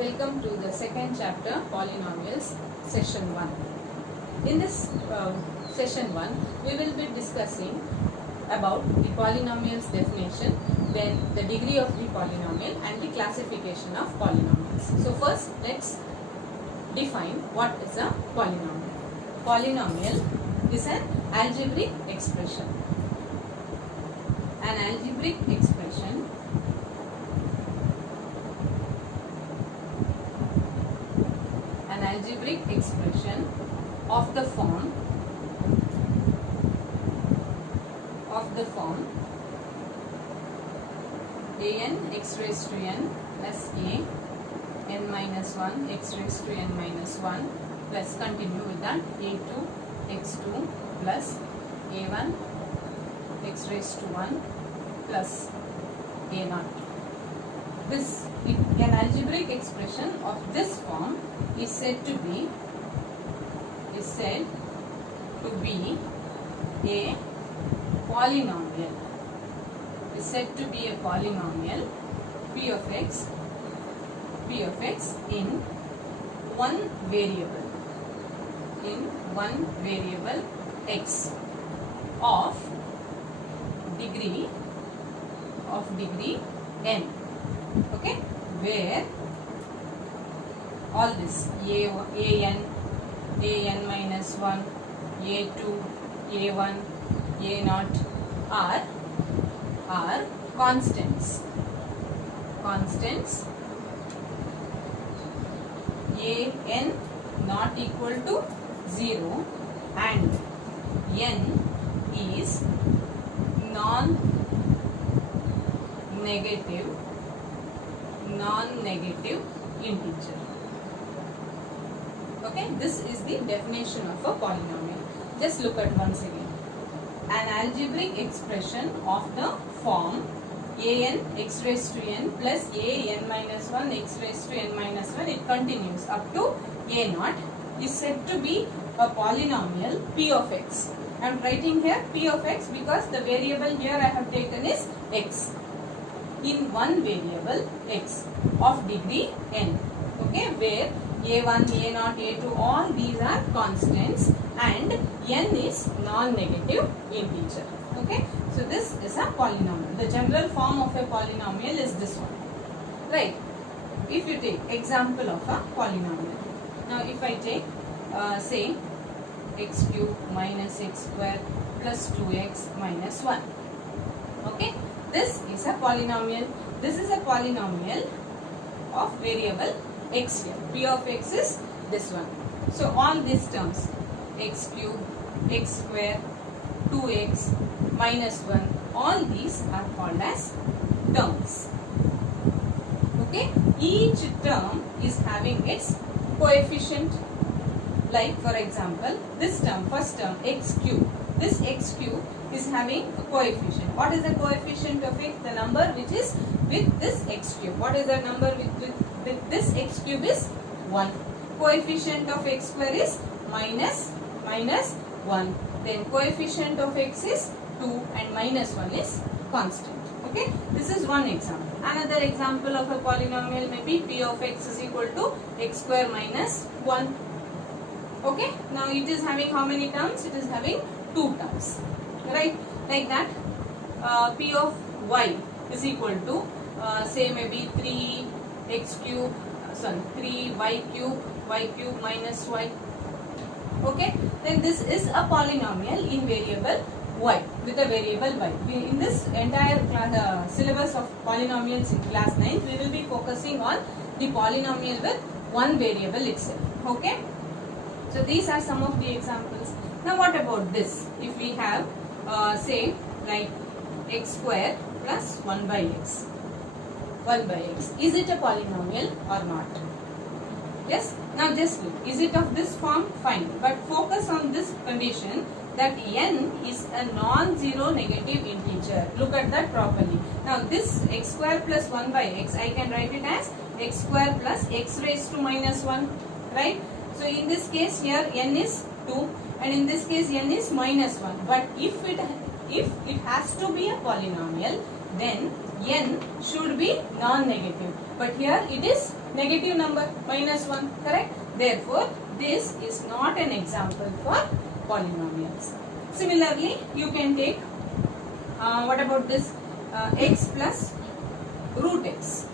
Welcome to the second chapter, Polynomials, session 1. In this session 1, we will be discussing about the polynomials definition, then the degree of the polynomial and the classification of polynomials. So first, let's define what is a polynomial. Polynomial is an algebraic expression. An algebraic expression of the form an x raised to n plus a n minus 1 x raised to n minus 1 plus continue with that a2 x2 plus a1 x raised to 1 plus a0. This an algebraic expression of this form is said to be a polynomial. Is said to be a polynomial p of x in one variable x of degree n. Okay, where all this an minus 1, a2, a1, a0 are constants. An not equal to 0 and n is non-negative integer. Okay, this is the definition of a polynomial. Just look at once again. An algebraic expression of the form an x raised to n plus an minus 1 x raised to n minus 1, it continues up to a0, is said to be a polynomial p of x. I am writing here p of x because the variable here I have taken is x. In one variable x of degree n. Okay, where a1, a0, a2, all these are constants and n is non-negative integer. Okay, so this is a polynomial. The general form of a polynomial is this one. Right. If you take example of a polynomial. Now if I take say x cube minus x square plus 2x minus 1. Okay, this is a polynomial. This is a polynomial of variable x here. P of x is this one. So all these terms x cube, x square, 2x, minus 1, all these are called as terms. Okay, each term is having its coefficient. Like for example, this term, first term x cube. This x cube is having a coefficient. What is the coefficient of it? The number which is with this x cube. What is the number with this x cube is 1. Coefficient of x square is minus 1. Then coefficient of x is 2 and minus 1 is constant. Okay, this is one example. Another example of a polynomial may be p of x is equal to x square minus 1. Okay, now it is having how many terms? It is having 2 terms. Right, like that. P of y is equal to say maybe 3y cube minus y. Okay, then this is a polynomial in variable y with a variable y. In this entire class, syllabus of polynomials in class 9, we will be focusing on the polynomial with one variable itself. Okay, so these are some of the examples. Now what about this? If we have say like x square plus 1 by x. Is it a polynomial or not? Yes. Now just look. Is it of this form? Fine. But focus on this condition that n is a non-zero negative integer. Look at that properly. Now this x square plus 1 by x, I can write it as x square plus x raised to minus 1. Right. So in this case here n is 2 and in this case n is minus 1. But if it has to be a polynomial, then n should be non-negative. But here it is negative number, -1, correct? Therefore, this is not an example for polynomials. Similarly, you can take, what about this x plus root x?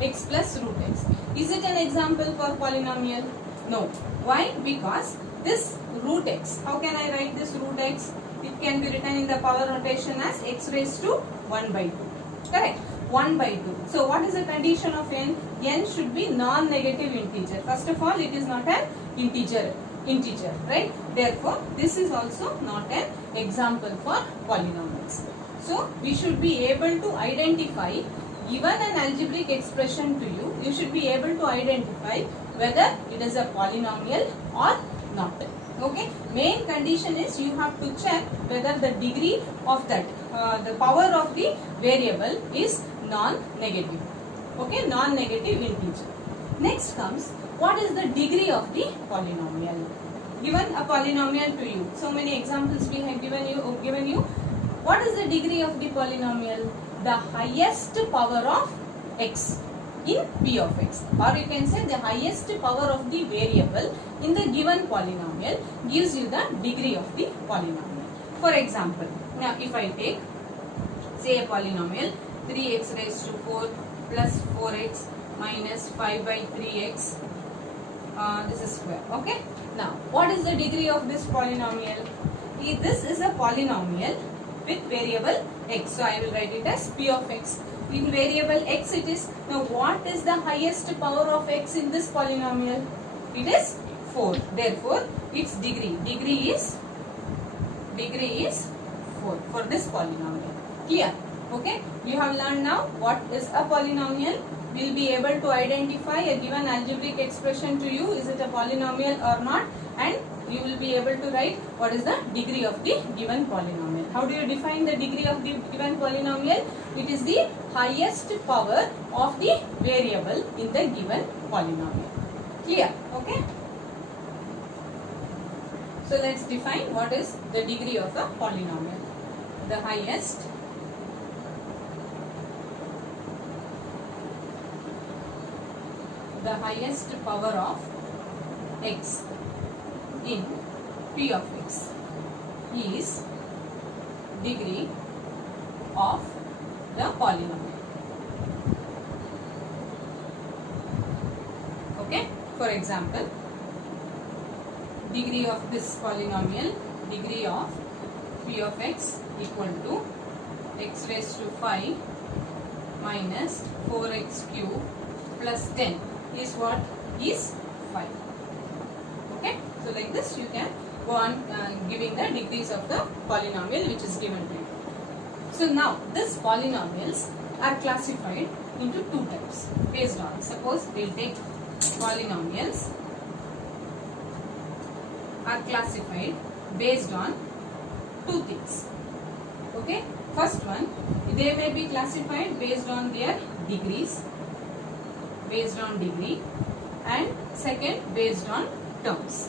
X plus root x. Is it an example for polynomial? No. Why? Because this root x, how can I write this root x? It can be written in the power notation as x raised to 1 by 2. Correct? 1 by 2. So what is the condition of n? N should be non-negative integer. First of all, it is not an integer, right? Therefore, this is also not an example for polynomials. So we should be able to identify, given an algebraic expression to you, you should be able to identify whether it is a polynomial or not. Okay, main condition is you have to check whether the degree of that, the power of the variable is non-negative. Okay, non-negative integer. Next comes, what is the degree of the polynomial? Given a polynomial to you, so many examples we have given you. What is the degree of the polynomial? The highest power of x in p of x, or you can say the highest power of the variable in the given polynomial gives you the degree of the polynomial. For example, now if I take, say, a polynomial 3x raised to 4 plus 4x minus 5 by 3x, this is square. Okay, now what is the degree of this polynomial? This is a polynomial with variable x, so I will write it as p of x. In variable x it is. Now what is the highest power of x in this polynomial? It is 4. Therefore, its degree is 4 for this polynomial. Clear? Okay, you have learned now what is a polynomial. We will be able to identify a given algebraic expression to you, is it a polynomial or not, and you will be able to write what is the degree of the given polynomial. How do you define the degree of the given polynomial? It is the highest power of the variable in the given polynomial. Clear? Okay. So let's define what is the degree of a polynomial. The highest power of x in p of x is degree of the polynomial. Okay, for example, degree of this polynomial, degree of p of x equal to x raised to 5 minus 4x cube plus 10 is what? Is 5. Okay, so like this you can go on giving the degrees of the polynomial which is given to you. So now these polynomials are classified into two types based on, suppose we will take polynomials are classified based on two things. Okay, first one, they may be classified based on their degrees, based on degree, and second based on terms.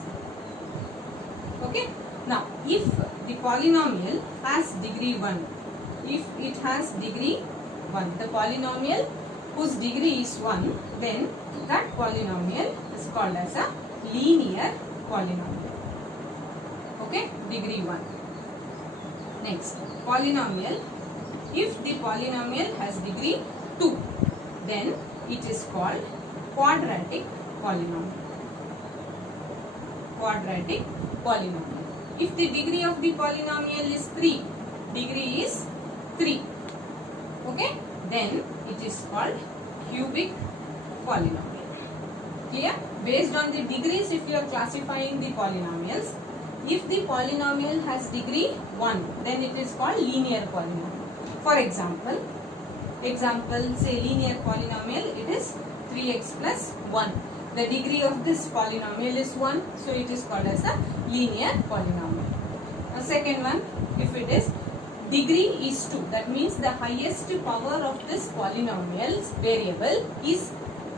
Okay, now if the polynomial has degree 1, if it has degree 1, the polynomial whose degree is 1, then that polynomial is called as a linear polynomial. Okay, degree 1. Next, polynomial, if the polynomial has degree 2, then it is called quadratic polynomial. Quadratic polynomial. If the degree of the polynomial is 3, degree is 3, okay, then it is called cubic polynomial. Clear? Based on the degrees, if you are classifying the polynomials, if the polynomial has degree 1, then it is called linear polynomial. For example, say linear polynomial, it is 3x plus 1. The degree of this polynomial is 1, so it is called as a linear polynomial. A second one, if it is degree is 2, that means the highest power of this polynomial's variable is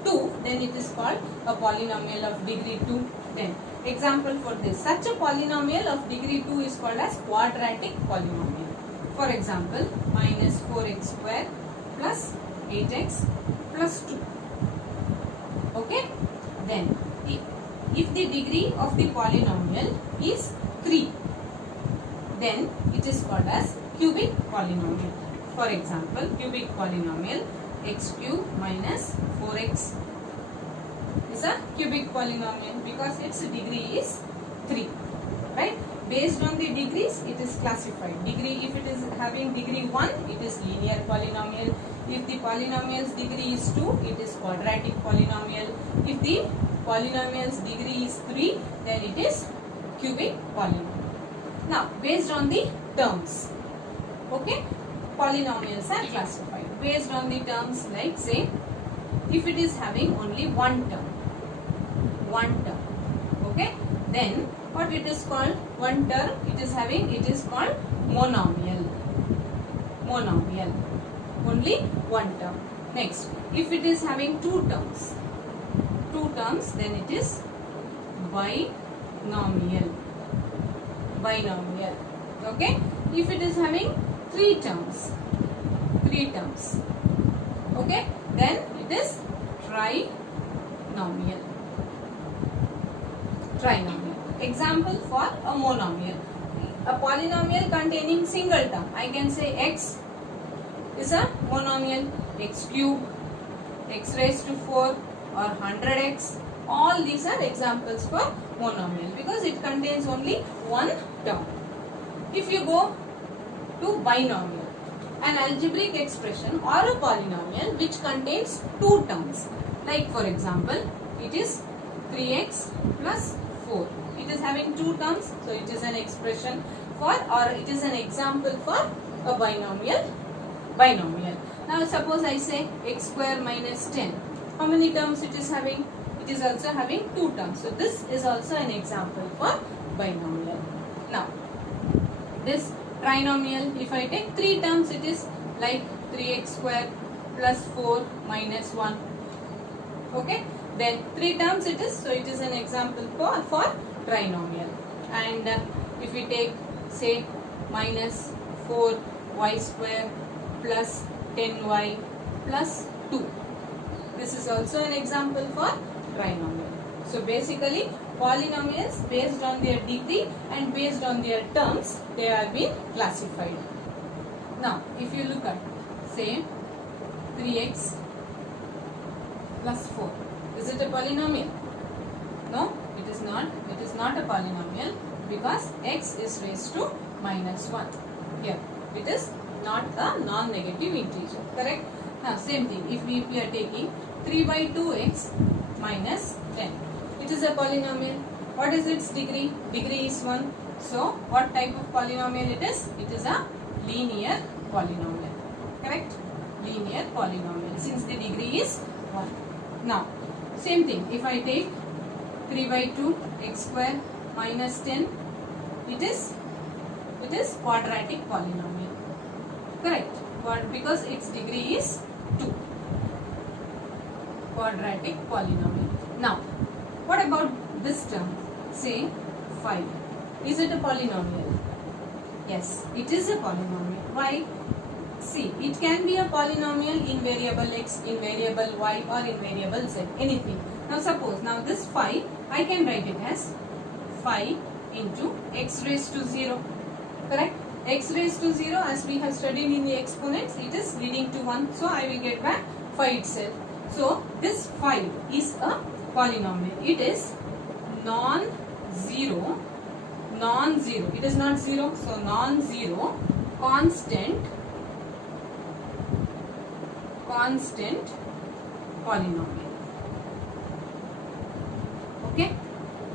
2, then it is called a polynomial of degree 2. Then example for this, such a polynomial of degree 2 is called as quadratic polynomial. For example, minus 4x square 8x plus 2. Okay, then if the degree of the polynomial is 3, then it is called as cubic polynomial. For example, cubic polynomial x cube minus 4x is a cubic polynomial because its degree is 3, right? Based on the degrees, it is classified. Degree, if it is having degree 1, it is linear polynomial. If the polynomial's degree is 2, it is quadratic polynomial. If the polynomial's degree is 3, then it is cubic polynomial. Now, based on the terms, okay, polynomials are classified. Based on the terms, like say, if it is having only one term, okay, then what it is called? One term it is having, it is called monomial. Only one term. Next, if it is having two terms, then it is binomial. Okay. If it is having three terms, okay, then it is trinomial. Example for a monomial. A polynomial containing single term. I can say x is a monomial. X cube, x raised to 4 or 100x. All these are examples for monomial because it contains only one term. If you go to binomial, an algebraic expression or a polynomial which contains two terms. Like for example, it is 3x plus 4. It is having two terms, so it is an expression for, or it is an example for a binomial. Now suppose I say x square minus 10. How many terms it is having? It is also having two terms. So this is also an example for binomial. Now this trinomial, if I take three terms, it is like 3x square plus 4 minus 1. Okay, then three terms it is, so it is an example for trinomial. And if we take say minus 4y square plus 10y plus 2, this is also an example for trinomial. So basically polynomials, based on their degree and based on their terms, they have been classified. Now if you look at say 3x plus 4, is it a polynomial? No, it is not. It is not a polynomial because x is raised to minus 1. Here it is not a non-negative integer, correct? Now same thing, if we are taking 3 by 2x minus 10, it is a polynomial. What is its degree? Degree is 1. So what type of polynomial it is? It is a linear polynomial, correct? Linear polynomial since the degree is 1. Now same thing, if I take 3 by 2 x square minus 10, it is quadratic polynomial, correct? Because its degree is 2. Quadratic polynomial. Now what about this term? Say 5. Is it a polynomial? Yes, it is a polynomial. Why? See, it can be a polynomial in variable x, in variable y or in variable z, anything. Now suppose, now this 5, I can write it as 5 into x raised to 0, correct? X raised to 0, as we have studied in the exponents, it is leading to 1. So I will get back 5 itself. So this 5 is a polynomial. It is non-zero. It is not 0. So non-zero constant polynomial. Okay,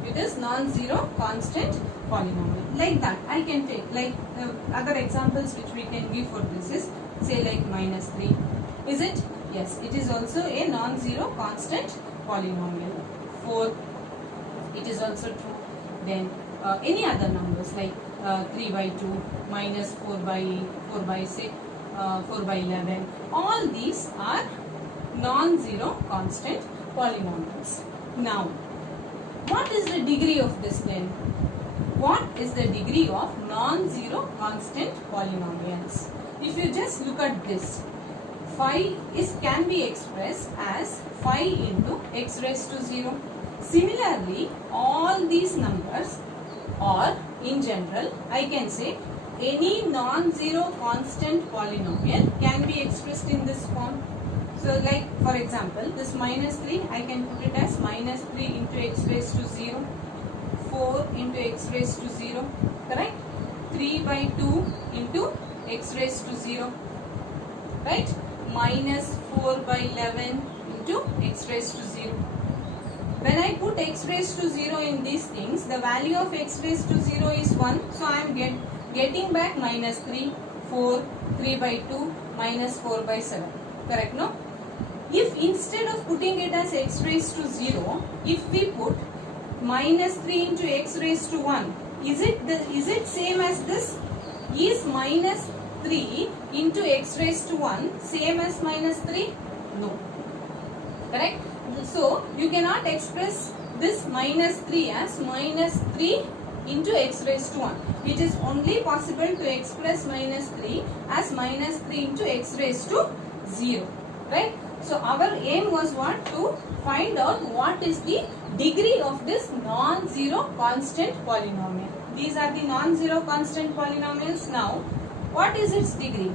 it is non-zero constant polynomial. Like that I can take, like other examples which we can give for this is say like minus 3. Is it? Yes, it is also a non-zero constant polynomial. 4, it is also true. Then any other numbers like 3 by 2 minus 4 by 6, 4 by 11, all these are non-zero constant polynomials. Now what is the degree of this then? What is the degree of non-zero constant polynomials? If you just look at this, phi can be expressed as phi into x raised to 0. Similarly, all these numbers, or in general, I can say any non-zero constant polynomial can be expressed in this form. So like for example, this minus 3, I can put it as minus 3 into x raised to 0, 4 into x raised to 0, correct? 3 by 2 into x raised to 0, right? Minus 4 by 11 into x raised to 0. When I put x raised to 0 in these things, the value of x raised to 0 is 1. So I am getting back minus 3, 4, 3 by 2, minus 4 by 7. Correct, no? If instead of putting it as x raised to 0, if we put minus 3 into x raised to 1, is it same as this? Is minus 3 into x raised to 1 same as minus 3? No. Correct? So, you cannot express this minus 3 as minus 3 into x raised to 1. It is only possible to express minus 3 as minus 3 into x raised to 0. Right? So, our aim was what? To find out what is the degree of this non-zero constant polynomial. These are the non-zero constant polynomials. Now, what is its degree?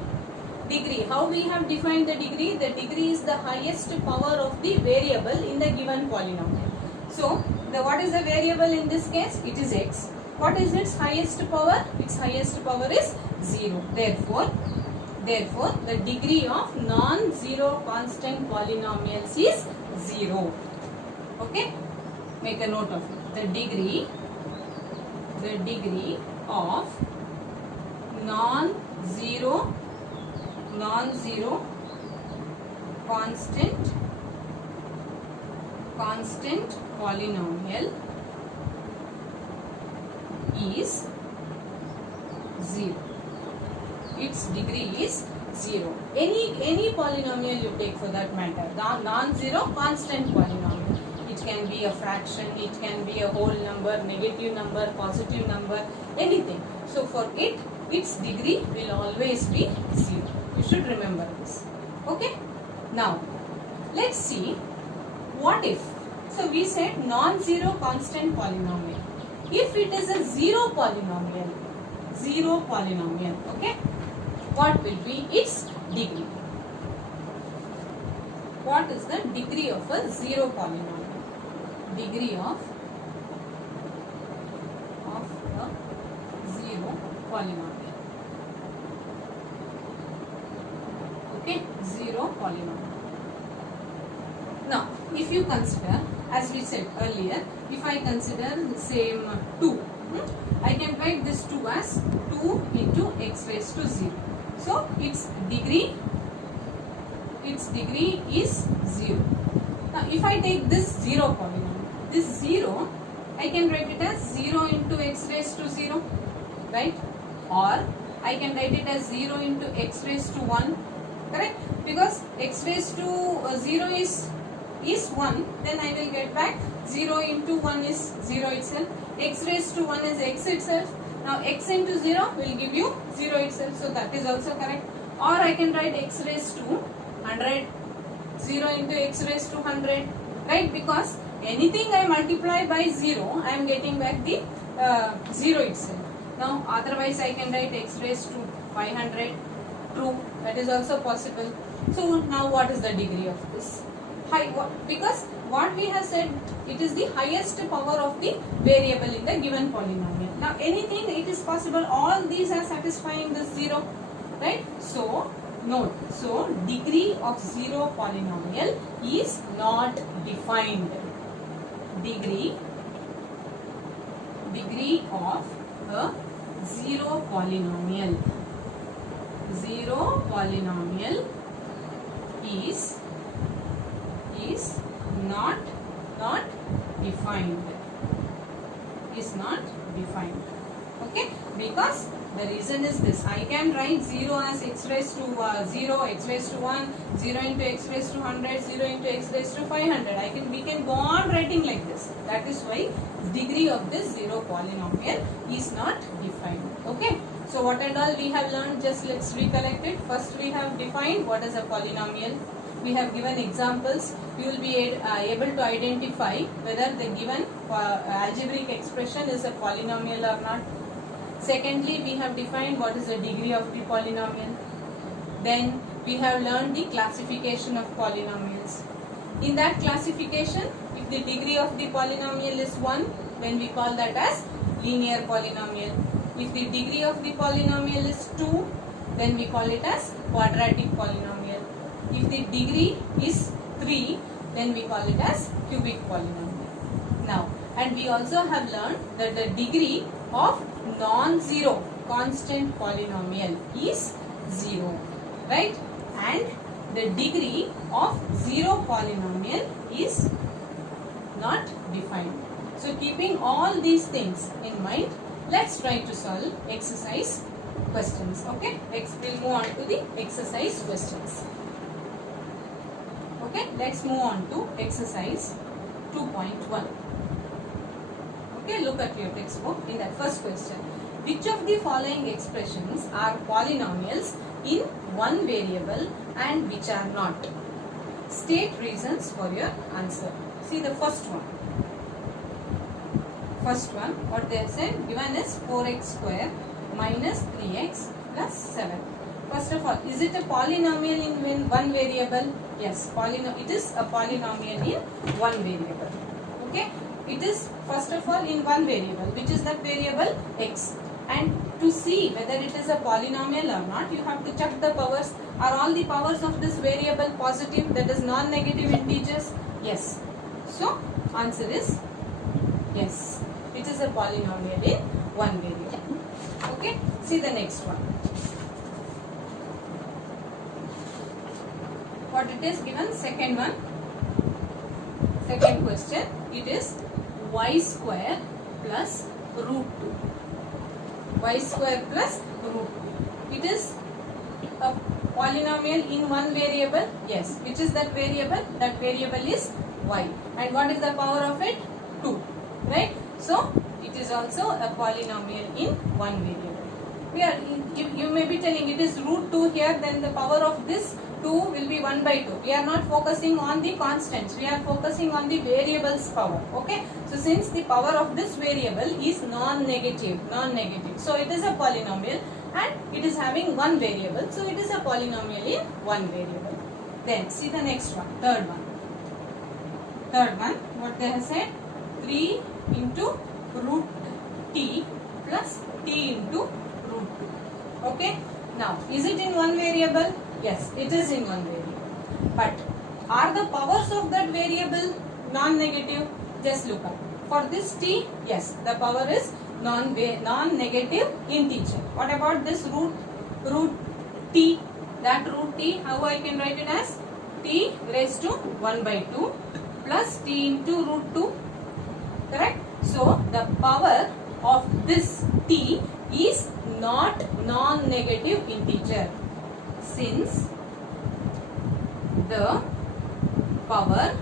Degree. How we have defined the degree? The degree is the highest power of the variable in the given polynomial. So, what is the variable in this case? It is x. What is its highest power? Its highest power is 0. Therefore, the degree of non-zero constant polynomials is 0. Okay? Make a note of it. The degree of non-zero constant polynomial is 0. Its degree is 0. Any polynomial you take for that matter, non-zero constant polynomial. It can be a fraction, it can be a whole number, negative number, positive number, anything. So for it, its degree will always be 0. You should remember this. Okay? Now, let's see what if. So we said non-zero constant polynomial. If it is a zero polynomial, okay? What will be its degree? What is the degree of a zero polynomial? Degree of a zero polynomial. Okay, zero polynomial. Now, if you consider, as we said earlier, if I consider the same 2, I can write this 2 as 2 into x raised to 0. So, its degree is 0. Now, if I take this 0 polynomial, this 0, I can write it as 0 into x raised to 0, right? Or, I can write it as 0 into x raised to 1, correct? Because x raised to 0 is 1, then I will get back 0 into 1 is 0 itself. X raised to 1 is x itself. Now x into 0 will give you 0 itself. So that is also correct. Or I can write x raised to 100. 0 into x raised to 100. Right? Because anything I multiply by 0, I am getting back the 0 itself. Now otherwise I can write x raised to 500. True. That is also possible. So now what is the degree of this? Because what we have said, it is the highest power of the variable in the given polynomial. Now anything, it is possible, all these are satisfying this 0, right? So note, so degree of 0 polynomial is not defined. Degree of a 0 polynomial is not defined. Okay, because the reason is this: I can write 0 as x raised to 0, x raised to 1, 0 into x raised to 100, 0 into x raised to 500. We can go on writing like this. That is why degree of this 0 polynomial is not defined. Okay, So what and all we have learned, just let's recollect it. First we have defined what is a polynomial. We have given examples. You will be able to identify whether the given algebraic expression is a polynomial or not. Secondly, we have defined what is the degree of the polynomial. Then we have learned the classification of polynomials. In that classification, if the degree of the polynomial is 1, then we call that as linear polynomial. If the degree of the polynomial is 2, then we call it as quadratic polynomial. If the degree is 3, then we call it as cubic polynomial. Now, and we also have learned that the degree of non-zero constant polynomial is 0, right? And the degree of zero polynomial is not defined. So keeping all these things in mind, let's try to solve exercise questions. Okay, we'll move on to the exercise questions. Okay, let's move on to exercise 2.1. Okay, look at your textbook. In that first question, which of the following expressions are polynomials in one variable and which are not? State reasons for your answer. See the first one. First one, what they have said, given is 4x square minus 3x plus 7. First of all, is it a polynomial in one variable? Yes, it is a polynomial in one variable. Okay, it is first of all in one variable, which is that variable x. And to see whether it is a polynomial or not, you have to check the powers. Are all the powers of this variable positive, that is non-negative integers? Yes. So, answer is yes. It is a polynomial in one variable. Okay. See the next one. What it is given? Second one. Second question. It is y square plus root 2. Y square plus root 2. It is a polynomial in one variable. Yes. Which is that variable? That variable is y. And what is the power of it? 2. Right? So, it is also a polynomial in one variable. You may be telling it is root 2 here, then the power of this 2 will be 1 by 2. We are not focusing on the constants. We are focusing on the variable's power. Okay. So, since the power of this variable is non-negative. So, it is a polynomial and it is having one variable. So, it is a polynomial in one variable. Then, see the next one. Third one. Third one, what they have said? 3 into root t plus t into root 2. Okay. Now, is it in one variable? Yes, it is in one variable. But are the powers of that variable non-negative? Just look up. For this t, yes, the power is non-negative integer. What about this root t? That root t, how I can write it as? T raised to 1 by 2 plus t into root 2. Correct? So, the power of this t is not non-negative integer. Since the power,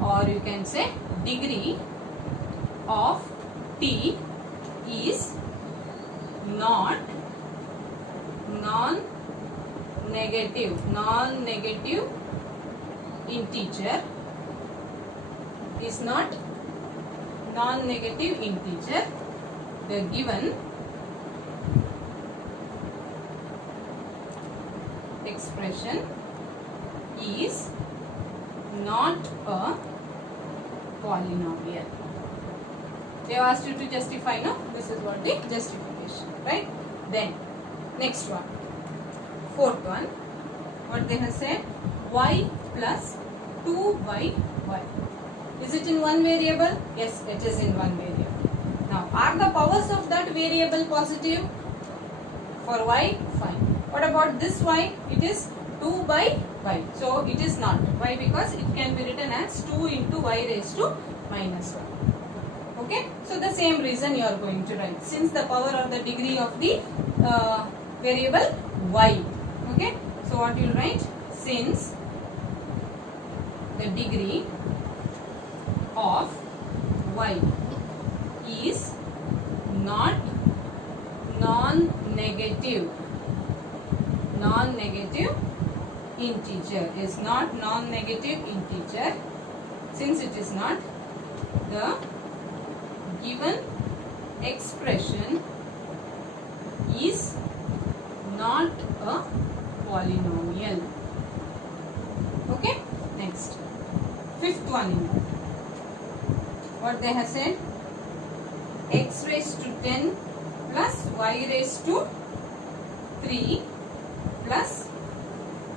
or you can say degree of t is not non-negative integer, is not non-negative integer, the given expression is not a polynomial. They have asked you to justify, no? This is what the justification, right? Then, next one. Fourth one. What they have said? Y plus 2y. Is it in one variable? Yes, it is in one variable. Now, are the powers of that variable positive? For y, fine. What about this y? It is 2 by y. So, it is not. Why? Because it can be written as 2 into y raised to minus 1. Okay. So, the same reason you are going to write. Since the power or the degree of the variable y. Okay. So, what you will write? Since the degree of y is not non non-negative integer, is not non-negative integer. Since it is not, the given expression is not a polynomial. Okay, next, fifth one. What they have said? X raised to 10 plus y raised to 3 plus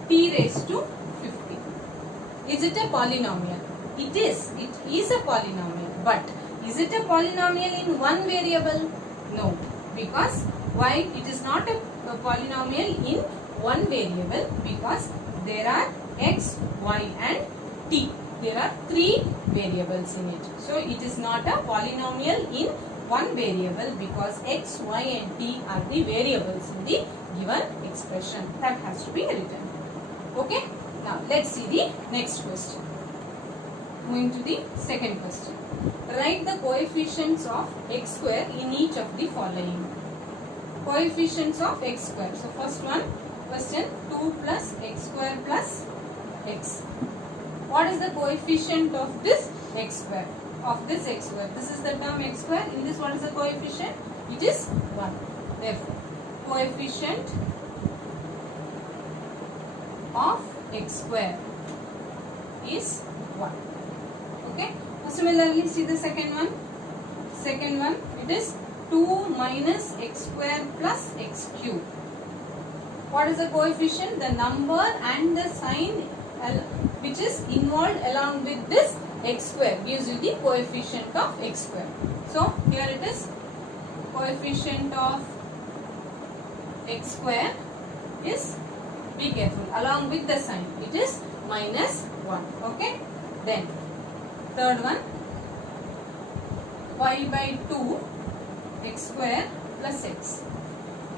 t raised to 50. Is it a polynomial? It is. It is a polynomial. But is it a polynomial in one variable? No. Because why? It is not a polynomial in one variable, because there are x, y and t. There are 3 variables in it. So it is not a polynomial in one variable, because x, y and t are the variables in the given expression. That has to be written. Okay. Now let's see the next question. Moving to the second question. Write the coefficients of x square in each of the following. Coefficients of x square. So first one, question, 2 plus x square plus x. What is the coefficient of this x square? Of this x square. This is the term x square. In this, what is the coefficient? It is 1. Therefore, coefficient of x square is 1. Okay. Similarly, see the second one. Second one, it is 2 minus x square plus x cube. What is the coefficient? The number and the sign which is involved along with this x square gives you the coefficient of x square. So here it is, coefficient of x square is, be careful, along with the sign, it is minus 1. Okay. Then third one, y by 2 x square plus x.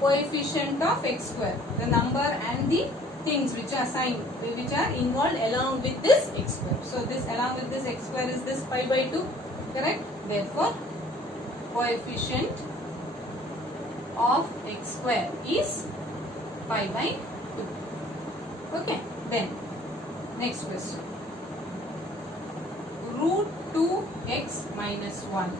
Coefficient of x square, the number and the things which are signed, which are involved along with this x square. So this along with this x square is this pi by 2, correct? Therefore, coefficient of x square is pi by 2. Okay. Then next question. Root 2x minus 1.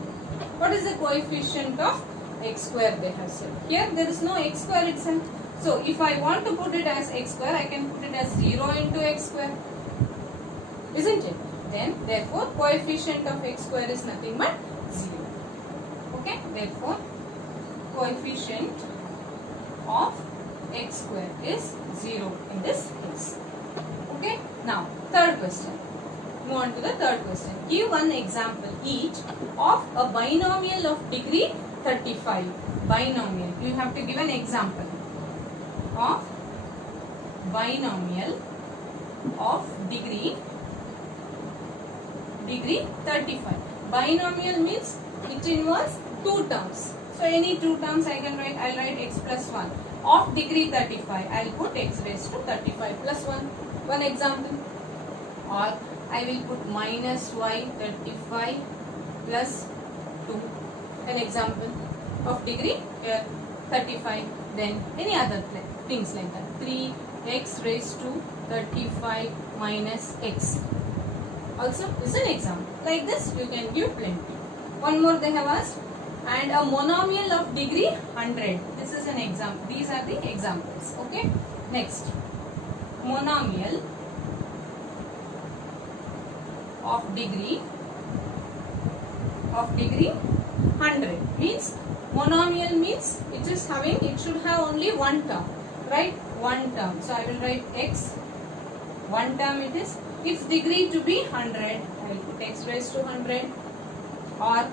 What is the coefficient of x square they have said? Here there is no x square itself. So if I want to put it as x square, I can put it as 0 into x square. Isn't it? Then therefore coefficient of x square is nothing but 0. Okay. Therefore coefficient of x square is 0 in this case. Okay. Now third question. Move on to the third question. Give one example each of a binomial of degree 35. Binomial. You have to give an example of binomial of degree 35. Binomial means it involves 2 terms. So any 2 terms I can write. I'll write x plus 1. Of degree 35, I'll put x raised to 35 plus 1. One example. Or I will put minus y 35 plus 2. An example of degree 35. Then any other things like that. 3x raised to 35 minus x. Also is an example. Like this you can give plenty. One more they have asked. And a monomial of degree 100. This is an example. These are the examples. Okay. Next. Monomial of degree 100 means, monomial means it should have only one term, right? One term. So I will write x, one term it is. Its degree to be 100, I will put x raised to 100 or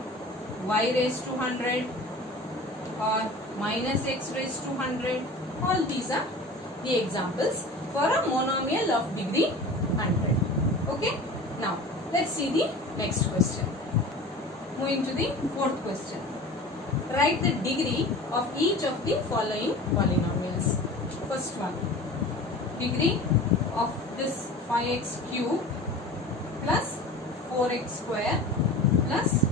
y raised to 100 or minus x raised to 100. All these are the examples for a monomial of degree 100. Okay. Now let's see the next question. Moving to the fourth question. Write the degree of each of the following polynomials. First one, degree of this 5x cube plus 4x square plus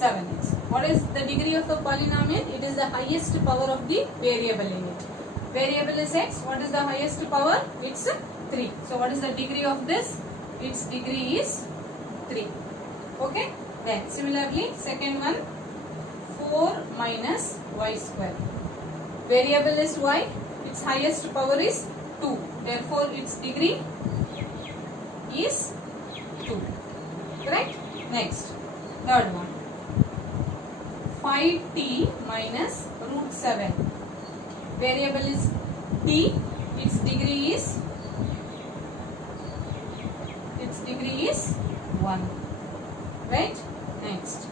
7x. What is the degree of the polynomial? It is the highest power of the variable in it. Variable is x. What is the highest power? It's 3. So what is the degree of this? Its degree is 3. Okay. Then similarly, second one, 4 minus y square. Variable is y. Its highest power is 2. Therefore, its degree is 2. Correct? Next, third one. 5t minus root 7. Variable is t. Its degree is 1. Right? Next.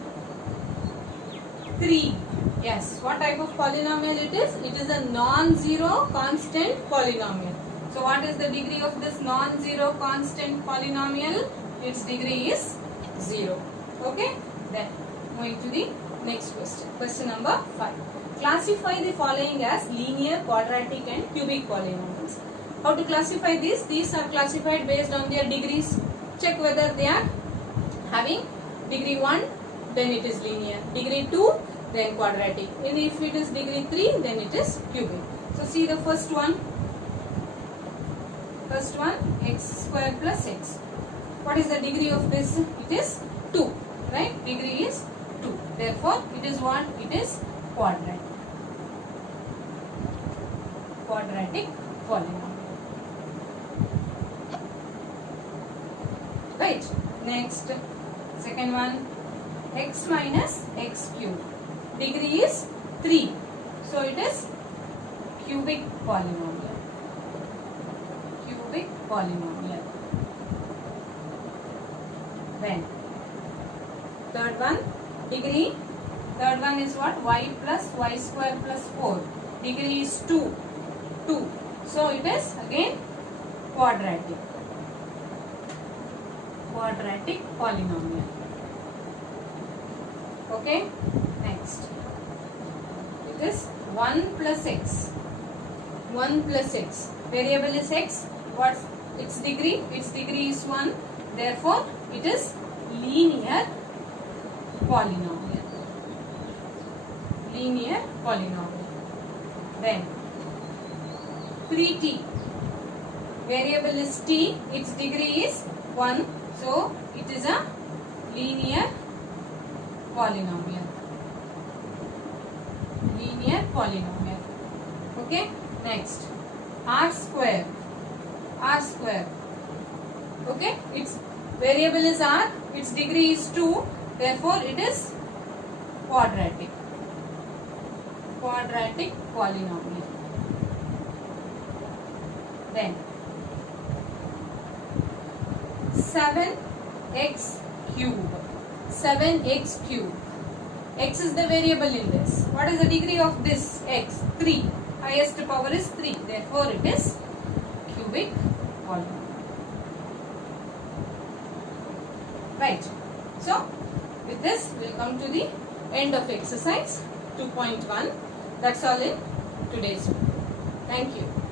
3. Yes. What type of polynomial it is? It is a non-zero constant polynomial. So what is the degree of this non-zero constant polynomial? Its degree is 0. Okay? Then moving to the next question. Question number 5. Classify the following as linear, quadratic and cubic polynomials. How to classify these? These are classified based on their degrees. Check whether they are having degree 1, then it is linear. Degree 2, then quadratic. And if it is degree 3, then it is cubic. So see the first one. First one, x square plus x. What is the degree of this? It is 2. Right? Degree is 2. Therefore, it is what? It is quadratic. Quadratic polynomial. Right? Next, second one, x minus x cube. Degree is 3. So it is cubic polynomial. Cubic polynomial. Then, third one, degree. Third one is what? Y plus y square plus 4. Degree is 2. 2. So it is again quadratic. Quadratic polynomial. Okay. Next. It is 1 plus x. 1 plus x. Variable is x. What's its degree? Its degree is 1. Therefore, it is linear polynomial. Linear polynomial. Then 3t. Variable is t. Its degree is 1. So, it is a linear polynomial. Linear polynomial. Okay. Next. R square. R square. Okay. Its variable is r. Its degree is 2. Therefore, it is quadratic. Quadratic polynomial. Then 7x cube. 7x cube. X is the variable in this. What is the degree of this x? 3. Highest power is 3. Therefore, it is cubic polynomial. Right. So, with this, we will come to the end of exercise 2.1. That's all in today's video. Thank you.